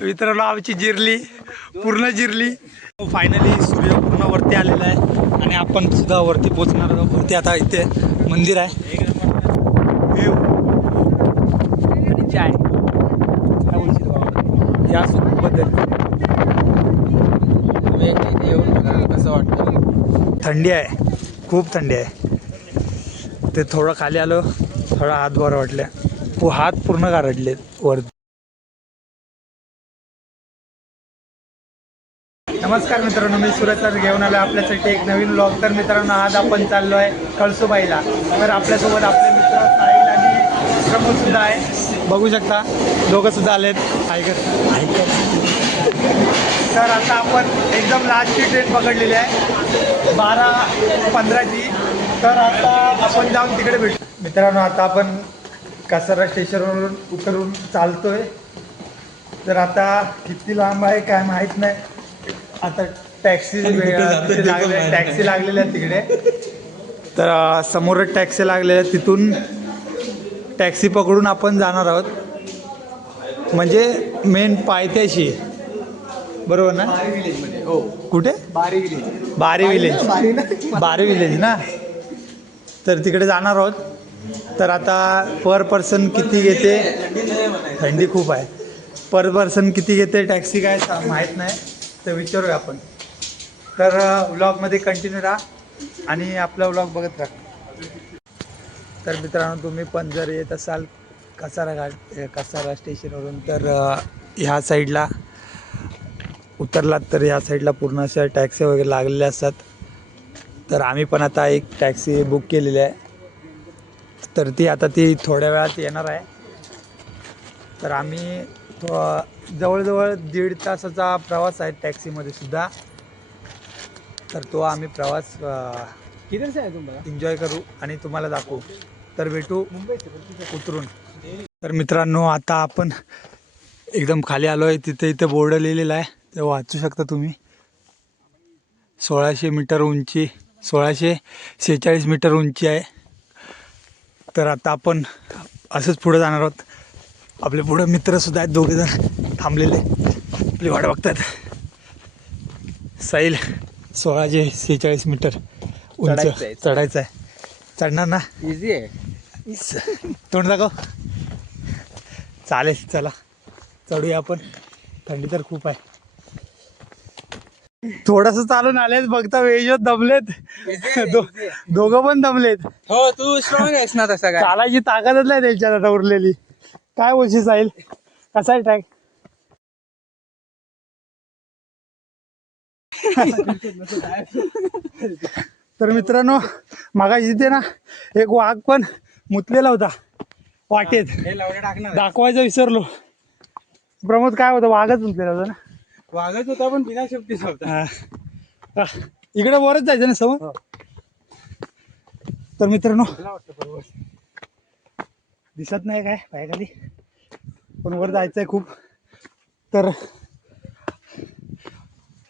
मित्रांनो आमची जिरली पूर्ण जिरली. फायनली सूर्य पूर्ण वरती आलेला आहे आणि आपण सुद्धा वरती पोहोचणार आहोत. वरती आता इथे मंदिर आहे. चाय या बद्दल येऊन कसं वाटतं. थंडी आहे. खूप थंडी आहे. ते थोडं खाली आलो थोडा हात बरं वाटले. हो, हात पूर्ण गारडले वर नमस्कार मित्रांनो मी सुरत सर घेऊन आलो आपल्यासाठी एक नवीन ब्लॉग तर मित्रांनो आज आपण चाललो आहे कळसुबाईला. तर आपल्यासोबत आपले मित्र साहिल आणि प्रमोदसुद्धा आहे. बघू शकता दोघंसुद्धा आलेत. ऐकत ऐकत तर आता आपण एकदम लास्टची ट्रेन पकडलेली आहे. बारा पंधराची तर आता आपण जाऊन तिकडे भेटू. मित्रांनो आता आपण कासारा स्टेशनवरून उतरून चालतोय. तर आता किती लांब आहे काय माहीत नाही. आता टॅक्सी टॅक्सी लागलेल्या आहेत तिकडे. तर अं, समोरच टॅक्सी लागलेल्या तिथून टॅक्सी पकडून आपण जाणार आहोत. म्हणजे मेन पायथ्याशी. बरोबर ना? हो. कुठे? बारी गेली बारी विलेज. बारी विलेज ना? तर तिकडे जाणार आहोत. तर आता पर पर्सन किती घेते? थंडी खूप आहे. पर पर्सन किती घेते? टॅक्सी काय माहीत नाही. तर विचारूया आपण. तर व्लॉगमध्ये कंटिन्यू राहा आणि आपला व्लॉग बघत राहा. तर मित्रांनो तुम्ही पण जर येत असाल कसारा घाट कसारा स्टेशनवरून तर ह्या साईडला उतरलात तर ह्या साईडला पूर्ण अशा टॅक्सी वगैरे लागलेल्या असतात. तर आम्ही पण आता एक टॅक्सी बुक केलेली आहे. तर ती आता ती थोड्या वेळात येणार आहे. तर आम्ही थो- जवळजवळ दीड तासाचा प्रवास आहे टॅक्सीमध्ये सुद्धा. तर तो आम्ही प्रवास किती आहे तुम्हाला? एन्जॉय करू आणि तुम्हाला दाखवू. तर भेटू उतरून. तर मित्रांनो आता आपण एकदम खाली आलो आहे. तिथे इथे बोर्ड लिहिलेला आहे. ते वाचू शकता तुम्ही. सोळाशे मीटर उंची सोळाशे शेहेचाळीस मीटर उंची आहे. तर आता आपण असंच पुढे जाणार आहोत. आपले पुढं मित्रसुद्धा आहेत दोघेजण. थांबलेले. आपली वाट बघतात. साईल सोळाशे शेहेचाळीस मीटर उंच. चढायचं आहे. चढणार ना? इझी आहे. तोंड दाखव. चालेल चला. चढूया आपण. थंडी तर खूप आहे. थोडस चालून आलेत बघता वेजत दमलेत. दोघं पण दमलेत. हो तू स्ट्रॉंग आहेस ना तसा काय? चालायची ताकदच नाही त्यांच्यात आता उरलेली. काय बोलशील साहिल? कसा आहे ट्रॅक तर मित्रांनो मागाशी तिथे ना एक वाघ पण मुतलेला होता. वाटेत. दाखवायचं विसरलो. प्रमोद काय होतं? वाघच मुतलेला होता ना? वागत होता पण बिना शेपटीच होता. इकडे वरच जायचं ना समोर? हो. तर मित्रांनो दिसत नाही काय पायाखाली? पण वर जायचंय खूप. तर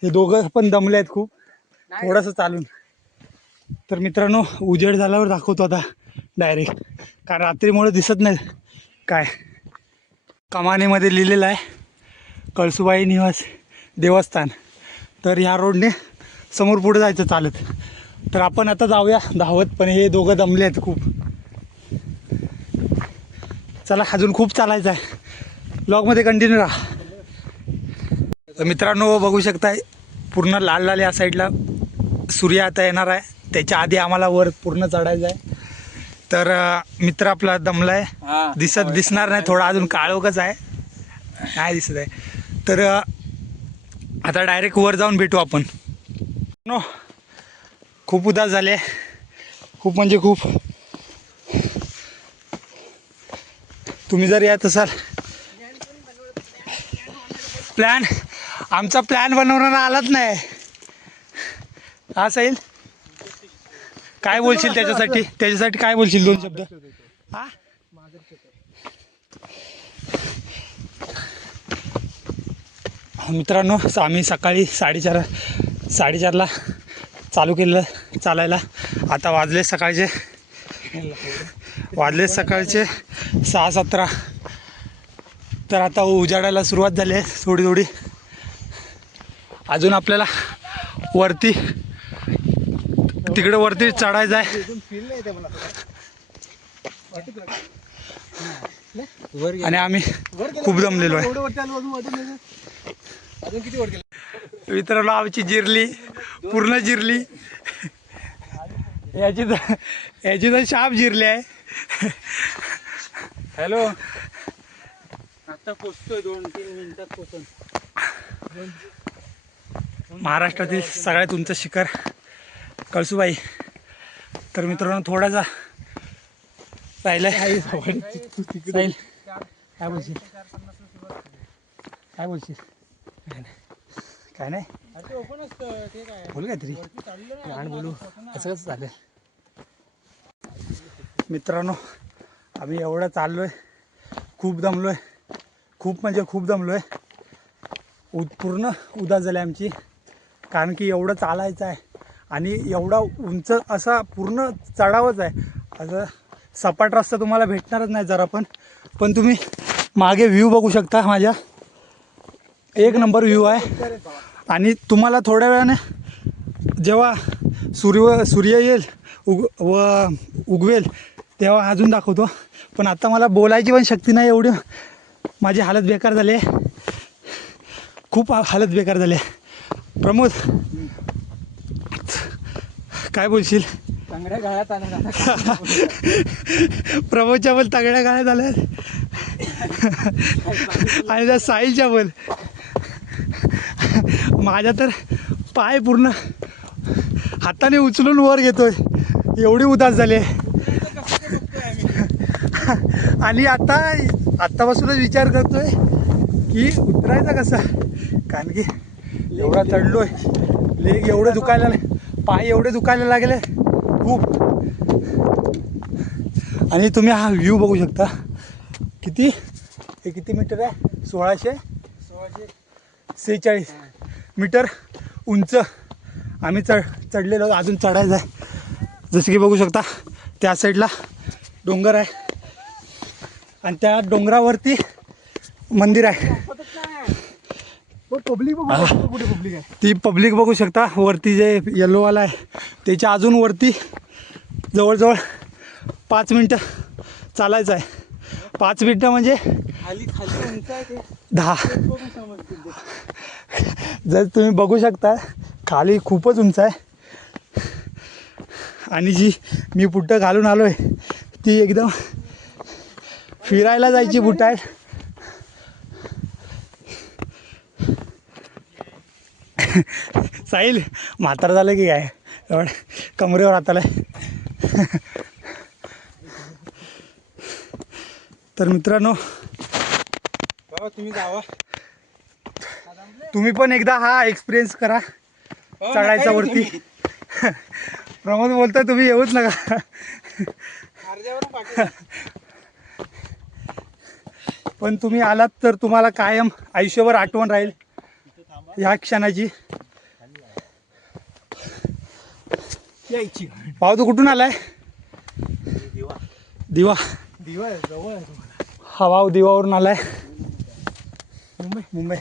हे दोघं पण दमले आहेत खूप. थोडंसं चालून. तर मित्रांनो उजेड झाल्यावर दाखवतो आता डायरेक्ट कारण रात्रीमुळे दिसत नाही. काय? कमानीमध्ये लिहिलेलं आहे कळसुबाई निवास देवस्थान. तर ह्या रोडने समोर पुढे जायचं चालत. तर आपण आता जाऊया धावत पण हे दोघं दमले आहेत खूप. चला अजून खूप चालायचं आहे. ब्लॉगमध्ये कंटिन्यू राहा. तर मित्रांनो बघू शकताय पूर्ण लाल लाल या साईडला सूर्य आता येणार आहे. त्याच्या आधी आम्हाला वर पूर्ण चढायचं आहे. तर मित्र आपला दमला आहे हा. दिसत दिसणार नाही थोडा अजून काळोखच आहे. नाही दिसत आहे. तर आता डायरेक्ट वर जाऊन भेटू आपण. नो खूप उदास झाले. खूप म्हणजे खूप. तुम्ही जर येत असाल. प्लॅन. आमचा प्लॅन बनवणं आलाच नाही. हा साईल काय बोलशील त्याच्यासाठी? त्याच्यासाठी काय बोलशील दोन शब्द? हा? मित्रांनो आम्ही सकाळी साडेचार साडेचारला चालू केलं चालायला. आता वाजले सकाळचे. वाजले सकाळचे सहा सतरा. तर आता उजाडायला सुरुवात झाली आहे थोडी थोडी. अजून आपल्याला वरती तिकडे वरती चढायचं आहे. नाही आणि आम्ही खूप जमलेलो आहे. नाही. मित्रांनो आमची जिरली पूर्ण जिरली. याची तर याची तर शाप जिरली आहे. हॅलो. आता पोचतोय दोन तीन मिनिटात पोचून. महाराष्ट्रातील सगळ्यात उंच शिखर कळसूबाई. तर मित्रांनो थोडासा राहिलाय राहील काय बोलशील? काय बोलशील? काय नाही. काय नाही? काय बोल काहीतरी. चाललं लहान बोलू. असं कसं चालेल? मित्रांनो आम्ही एवढं चाललोय. खूप दमलोय. खूप म्हणजे खूप दमलोय. उ पूर्ण उदास झाली आमची. कारण की एवढं चालायचं आहे. आणि एवढा उंच असा पूर्ण चढावच आहे. असं सपाट रस्ता तुम्हाला भेटणारच नाही जरा पण. पण तुम्ही मागे व्ह्यू बघू शकता माझ्या. एक नंबर व्ह्यू आहे. आणि तुम्हाला थोड्या वेळाने जेव्हा सूर्य सूर्य येईल उग व उगवेल तेव्हा अजून दाखवतो. पण आता मला बोलायची पण शक्ती नाही एवढी. माझी हालत बेकार झाली आहे. खूप हा- हालत बेकार झाली आहे. प्रमोद काय बोलशील? चांगल्या गाळ्यात आला प्रमोदच्या पण तगड्या गाड्या झाल्या आणि त्या साहिलच्या पण माझ्या तर पाय पूर्ण हाताने उचलून वर घेतोय. एवढी उदास झाली आहे. आणि आता आत्तापासूनच विचार करतोय की उतरायचा कसा? कारण की एवढा चढलोय. लेग एवढे दुखायला पाय एवढे दुखायला लागले. खूप. आणि तुम्ही हा व्ह्यू बघू शकता. किती? हे किती मीटर आहे? सोळाशे? सोळाशे सेहेचाळीस. मीटर उंच. आम्ही चढ चढलेलो. अजून चढायचं आहे जसं की बघू शकता त्या साईडला डोंगर आहे. आणि त्या डोंगरावरती मंदिर आहे. पब्लिक. कुठे पब्लिक आहे. ती पब्लिक बघू शकता. वरती जे येल्लोवाला आहे त्याच्या अजून वरती जवळजवळ पाच मिनटं चालायचं आहे. पाच मिनटं म्हणजे आहे दहा. जर तुम्ही बघू शकता खाली खूपच उंच आहे. आणि जी मी बुटं घालून आलो आहे ती एकदम फिरायला जायची बुटं आहेत. साहिल म्हातारा झालं की काय? एवढं कमरेवर हाताला तर मित्रांनो तुम्ही जावा. तुम्ही पण एकदा हा एक्सपिरियन्स करा हो, चढायचा वरती. प्रमोद बोलतोय तुम्ही येऊच नका. पण तुम्ही आलात तर तुम्हाला कायम आयुष्यभर आठवण राहील. ह्या क्षणाची. यायची. भाऊ तू कुठून आलाय? दिवा. दिवा. आहे, जवळ आहे तुम्हाला. हा भाऊ दिवावरून आलाय. मुंबई मुंबई.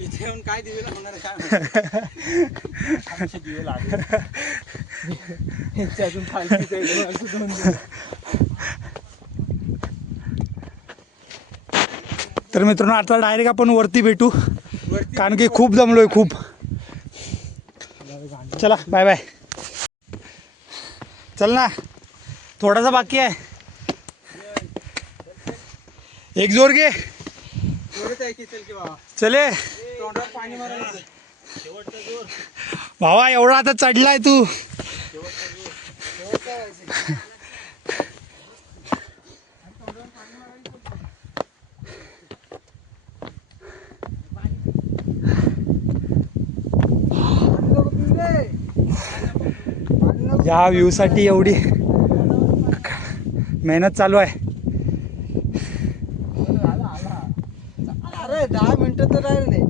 इथे येऊन काय दिवेला होणार आहे काय माहिती. आमचे दिवे लागले. यांचे अजून दोन दिवे. तर मित्रांनो आता डायरेक्ट आपण वरती भेटू. वरती कारण की खूप जमलोय खूप. चला बाय बाय चल ना. थोडासा बाकी आहे. एक जोर घे. चले. भावा एवढा आता चढलाय तू. या व्ह्यू साठी एवढी मेहनत चालू आहे. अरे दहा मिनिटं तर राहिले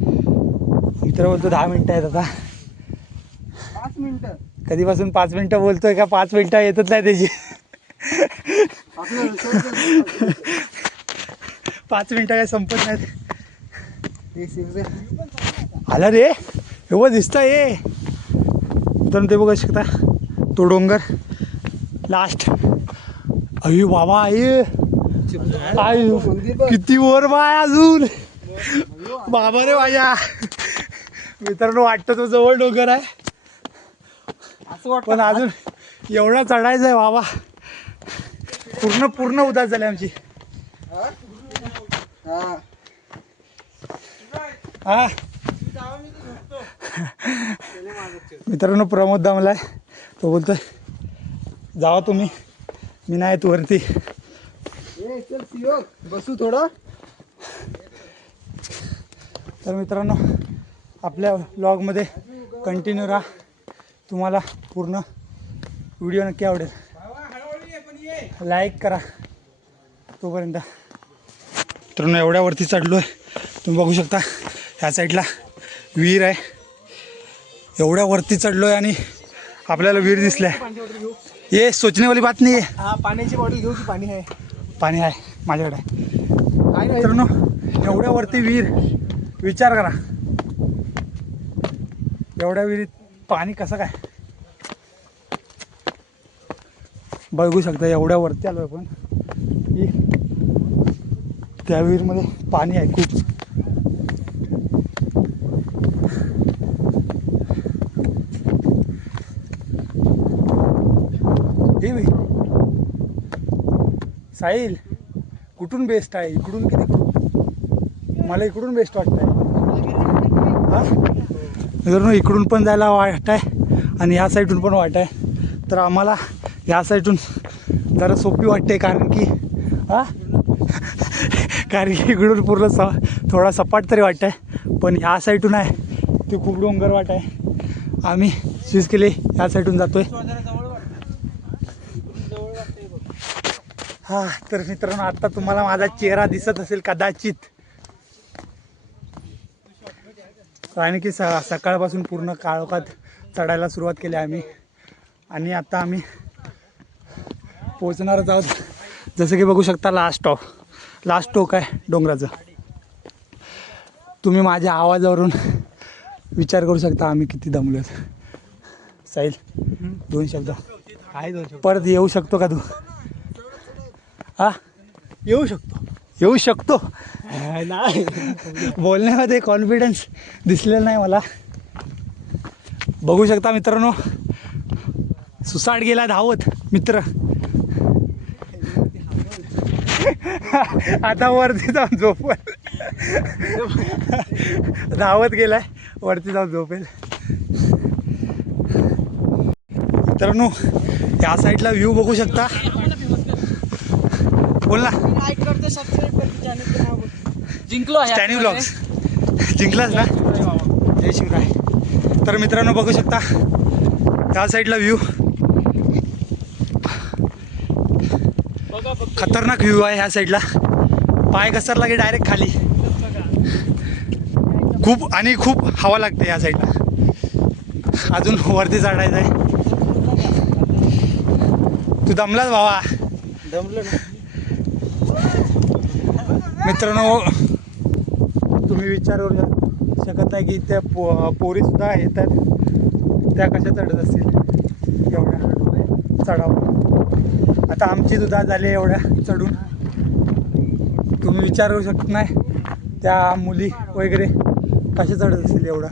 मित्र बोलतो दहा मिनिटं आहेत आता. पाच मिनिटं. कधीपासून पाच मिनिटं बोलतोय का? पाच मिनिटं येतच नाही त्याची. पाच मिनिटं काय संपत नाहीत. आला रे. एवढं दिसतं ये तर ते बघू शकता. तो डोंगर. लास्ट अय बाबा आई आई. किती वर बाय अजून. बाबा रे माझ्या मित्रांनो वाटतं तो जवळ डोंगर आहे. असं वाटतं पण अजून एवढा चढायचं आहे बाबा. पूर्ण पूर्ण उदास झाली आमची. हा. मित्रांनो प्रमोद दमलाय. तो बोलतोय जावा तुम्ही मी नाही तू वरती. बसू थोडं. तर मित्रांनो आपल्या ब्लॉगमध्ये कंटिन्यू राहा. तुम्हाला पूर्ण व्हिडिओ नक्की आवडेल. लाईक करा. तोपर्यंत. मित्रांनो एवढ्यावरती चढलो आहे तुम्ही बघू शकता ह्या साईडला विहीर आहे. एवढ्या वरती चढलो आहे आणि आपल्याला विहीर दिसल्या. ये सोचनेवाली बात नाही आहे हा पाण्याची बॉटल घेऊ की पाणी आहे? पाणी आहे माझ्याकडे काय नाही. मित्रांनो एवढ्या वरती विहीर विचार करा. एवढ्या विहिरीत पाणी कसं काय? बघू शकता एवढ्या वरती आलो आपण त्या विहीरमध्ये पाणी आहे खूप हे बघ. साहिल कुठून बेस्ट आहे? इकडून की तिकडून मला इकडून बेस्ट वाटत आहे इकडून पण जायला वाट आहे आणि ह्या साईडून पण वाट आहे तर आम्हाला ह्या साईडून जरा सोपी वाटते कारण की हां? कारण की इकडून पूर्ण स थोडा सपाट तरी वाटत आहे पण ह्या साईडून आहे ते खूप डोंगर वाट आहे. आम्ही चूज केले ह्या साईडून जातोय. आहे वाटतं जवळ वाटतंय बघ हा तर मित्रांनो आता तुम्हाला माझा चेहरा दिसत असेल कदाचित. कारण की स सकाळपासून पूर्ण काळोखात चढायला सुरुवात केली आम्ही. आणि आता आम्ही पोचणारच आहोत. जसं की बघू शकता लास्ट टॉक लास्ट टोक आहे डोंगराचं. तुम्ही माझ्या आवाजावरून विचार करू शकता आम्ही किती दमलो साहिल दोन शब्द. काय दोन परत येऊ शकतो का तू? हा? येऊ शकतो. येऊ शकतो? नाही. बोलण्यामध्ये कॉन्फिडन्स दिसलेला नाही मला. बघू शकता मित्रांनो. सुसाट गेला धावत मित्र. आता वरती जाऊन झोपल. धावत गेलाय वरती जाऊन झोपेल. मित्रांनो या साईडला व्ह्यू बघू शकता. बोल ना. लाईक करते सबस्क्राईब करते चॅनल नाव जिंकलो स्टॅन्यू ब्लॉग्स जिंकलास ना? जय शिवराय. तर मित्रांनो बघू शकता त्या साईडला व्ह्यू बघा बघ खतरनाक व्ह्यू आहे ह्या साईडला पाय घसरला की डायरेक्ट खाली. खूप आणि खूप हवा लागते या साईडला अजून वरती चढायचं आहे तू दमलाच भावा? दमलं ना. मित्रांनो तुम्ही विचारू शकत नाही की त्या पो पोरीसुद्धा येतात त्या कशा चढत असतील? एवढ्या चढाव. आता आमची सुद्धा झाली एवढ्या चढून. तुम्ही विचारू शकत नाही त्या मुली वगैरे कशा चढत असतील एवढा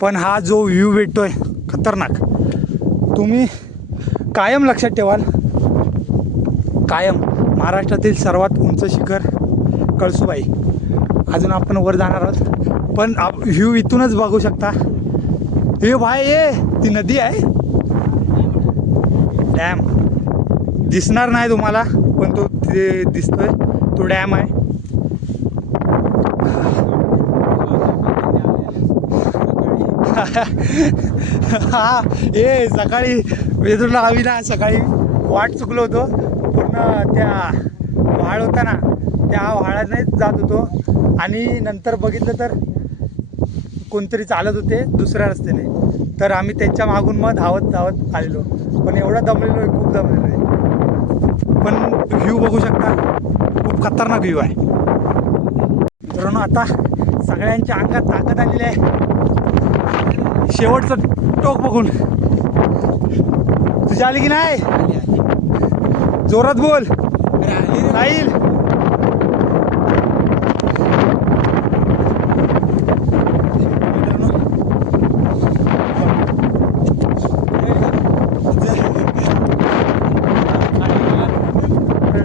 पण हा जो व्ह्यू भेटतोय खतरनाक. तुम्ही कायम लक्षात ठेवाल. कायम. महाराष्ट्रातील सर्वात उंच शिखर कळसुबाई. अजून आपण वर जाणार आहोत. पण आप व्ह्यू इथूनच बघू शकता. हे भाय ये ती नदी आहे. डॅम दिसणार नाही तुम्हाला पण तो ते दिसतोय. तो डॅम आहे. हा ये सकाळी वेदूरला हवी ना सकाळी वाट चुकलो होतो. त्या व्हाळ होता ना त्या व्हाळानेच जात होतो. आणि नंतर बघितलं तर कोणतरी चालत होते दुसऱ्या रस्त्याने. तर आम्ही त्यांच्या मागून मग धावत धावत आलेलो. पण एवढा दमलेलो आहे खूप दमलेलो आहे. पण व्ह्यू बघू शकता खूप खतरनाक व्ह्यू आहे. मित्रांनो आता सगळ्यांच्या अंगात ताकद आलेली आहे. शेवटचं टोक बघून. तुझी आली की नाही? जोरात बोल. राहील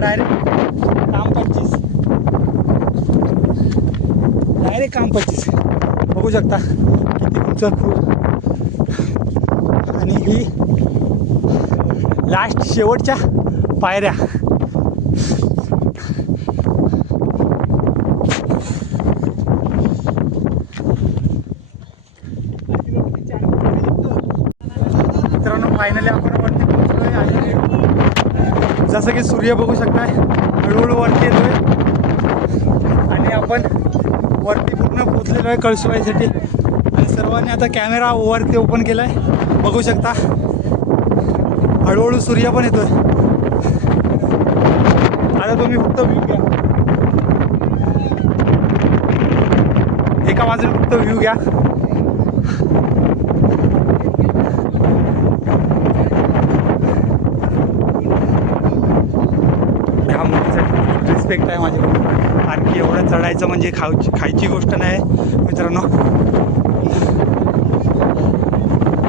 डायरेक्ट काम पच्चीस. डायरेक्ट काम पच्चीस. बघू शकता किती उंच फूल आणि ही लास्ट शेवटच्या पायऱ्या. मित्रांनो फायनली आपण वरती पोहोचलोय आणि जसं की सूर्य बघू शकताय हळूहळू वरती येतोय. आणि आपण वरती पूर्ण पोचलेलो आहे कळसुबाईसाठी. आणि सर्वांनी आता कॅमेरा वरती ओपन केलाय. बघू शकता. हळूहळू सूर्य पण येतोय. आता तुम्ही फक्त व्ह्यू घ्या. एका बाजूला फक्त व्ह्यू घ्या. ह्या मुलीसाठी रिस्पेक्ट आहे माझ्याकडून. आणखी एवढं चढायचं म्हणजे खाऊची खायची गोष्ट नाही. मित्रांनो.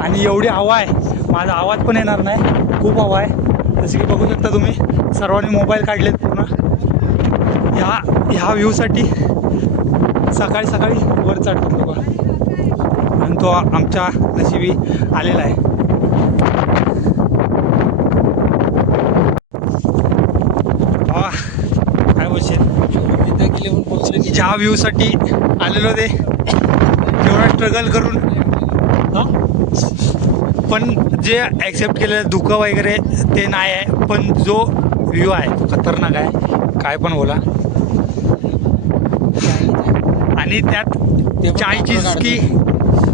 आणि एवढी हवा आहे. माझा आवाज पण येणार नाही. खूप हवा आहे. जसे की बघू शकता तुम्ही सर्वांनी मोबाईल काढलेत. ह्या ह्या व्ह्यूसाठी सकाळी सकाळी वर चढतात लोक. आणि तो आमच्या नशिबी आलेला आहे. काय बोलशील? ज्या व्ह्यूसाठी आलेलो ते तेवढा स्ट्रगल करून. पण जे ॲक्सेप्ट केलेलं धुकं वगैरे ते नाही आहे पण जो व्ह्यू आहे तो खतरनाक आहे. काय पण बोला. आणि त्यात चायची की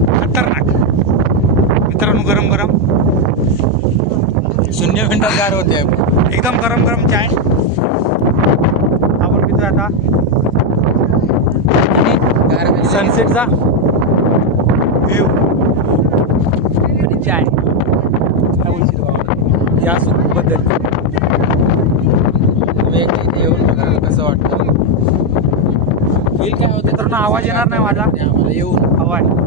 खतरनाक. मित्रांनो गरम गरम. शून्य मिनिटात गार होते. एकदम गरम गरम चाय. आपण पितोय आता. आणि सनसेटचा व्ह्यू. आणि चाय या बद्दल तुम्ही येऊन कसं वाटतं. काय होतं मित्रांनो, आवाज येणार नाही माझा. आम्हाला येऊन. हवा आहे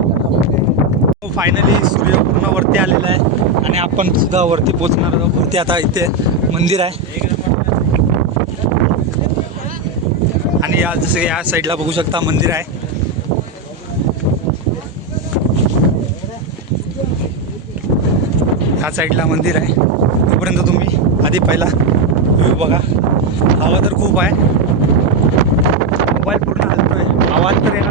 फायनली सूर्य पूर्ण वरती आलेला आहे आणि आपण सुद्धा वरती पोचणार आहोत. वरती आता इथे मंदिर आहे. आणि या जसं या साईडला बघू शकता मंदिर आहे. ह्या साईडला मंदिर आहे. तोपर्यंत तुम्ही आधी पहिला व्ह्यू बघा. हवा तर खूप आहे. one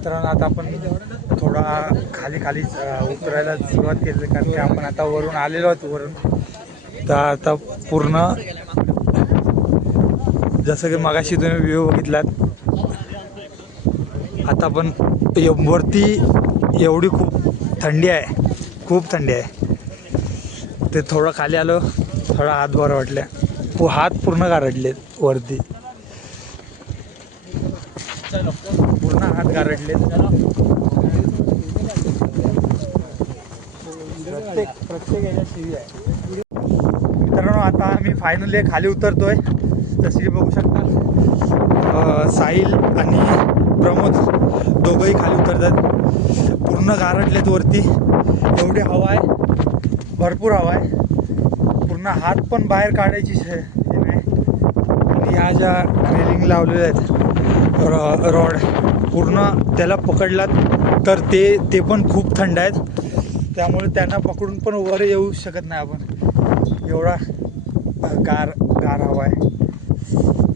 मित्रांनो आता आपण थोडा खाली खाली उतरायला सुरुवात केली कारण की आपण आता वरून आलेलो आहोत वरून. तर आता पूर्ण जसं की मगाशी तुम्ही व्ह्यू बघितलात आता पण वरती एवढी खूप थंडी आहे खूप थंडी आहे. ते थोडं खाली आलो थोडा हात बरं वाटल्या हात पूर्ण गारडलेत वरती पूर्ण हात गारडलेत प्रत्येक प्रत्येक आहे. मित्रांनो आता आम्ही फायनली खाली उतरतोय. की बघू शकता. साहिल आणि प्रमोद दोघंही खाली उतरतात. पूर्ण गारटलेत वरती. एवढी हवा आहे. भरपूर हवा आहे. पूर्ण हात पण बाहेर काढायची हे आणि ह्या ज्या रेलिंग लावलेल्या आहेत रॉ रॉड पूर्ण त्याला पकडलात तर ते ते पण खूप थंड आहेत. त्यामुळे त्यांना पकडून पण वर येऊ शकत नाही आपण. एवढा गार गार हवा आहे.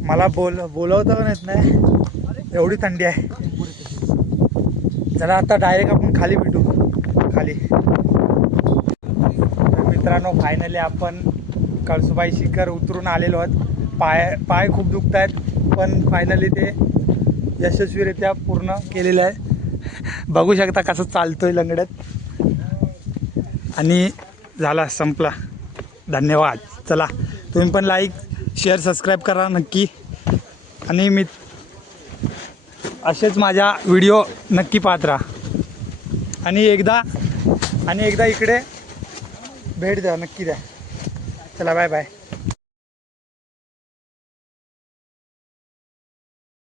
मला बोल बोलवता पण येत नाही. एवढी थंडी आहे. चला आता डायरेक्ट आपण खाली भेटू. खाली. तर मित्रांनो फायनली आपण कळसुबाई शिखर उतरून आलेलो आहोत. पाय पाय खूप दुखत आहेत पण फायनली ते यशस्वीरित्या पूर्ण केलेलं आहे. बघू शकता कसं चालतोय लंगड्यात. आणि झाला संपला. धन्यवाद. चला तुम्ही पण लाईक शेअर सबस्क्राईब करा नक्की. आणि मी असेच माझ्या व्हिडिओ नक्की पाहत राहा. आणि एकदा आणि एकदा इकडे भेट द्या नक्की द्या. चला बाय बाय